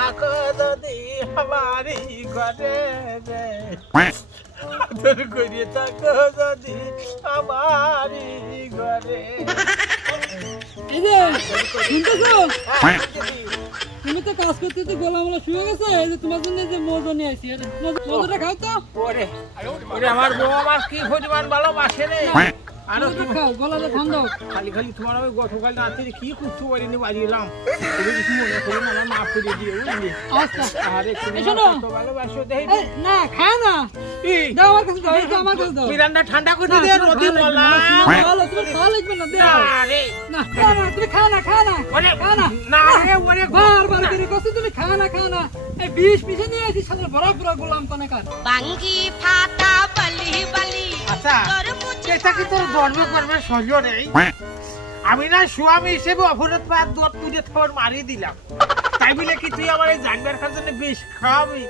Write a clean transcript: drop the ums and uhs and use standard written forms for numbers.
থাকো যদি আমারি ঘরে রে আদর করে থাকো যদি আমারি ঘরে এই যে শুনতেছো তুমি তো কাজ করতে তো গলা মলা শুয়ে গেছে এই যে তোমার জন্য যে মজা নিয়ে আসি মজাটা খাও তো ওরে ওরে আমার বউ আমার কি পরিমাণ ভালোবাসে রে আরো মজাটা খাও গলাটা ঠান্ডা হোক। খালি খালি তোমার আমি গতকাল রাত্রে কি করতে পারিনি বাড়ি এলাম তুমি কিছু মনে করো না আমার মাফ করে দিয়ে বুঝলি আচ্ছা আরে তুমি এই শোনো। কত ভালোবাসো দেই এই, না খায় না দাও আমার কাছে দাও এই তো আমার কাছে দাও মিরান্ডা ঠান্ডা করে দিয়ে রোদে বলা ভালো তুমি খাওয়া লাগবে না দাও আরে না তুমি খাও না ওরে খাও না না রে ওরে বারবার করে কষ্ট তুমি খাও না এই বিষ পিছে নিয়ে আসি সামনে বড় বড় গোলাম পানে কার বাঙ্গি ফাটা বলি বলি আচ্ছা এটা কি তোর গর্ব করবে সহ্য নেই আমি না স্বামী হিসেবে অপরাধ পাত দোয়াত তুই থর মারি দিলাম তাই বলে কি তুই আমার এই জানবার খার জন্য বিষ খাওয়াবি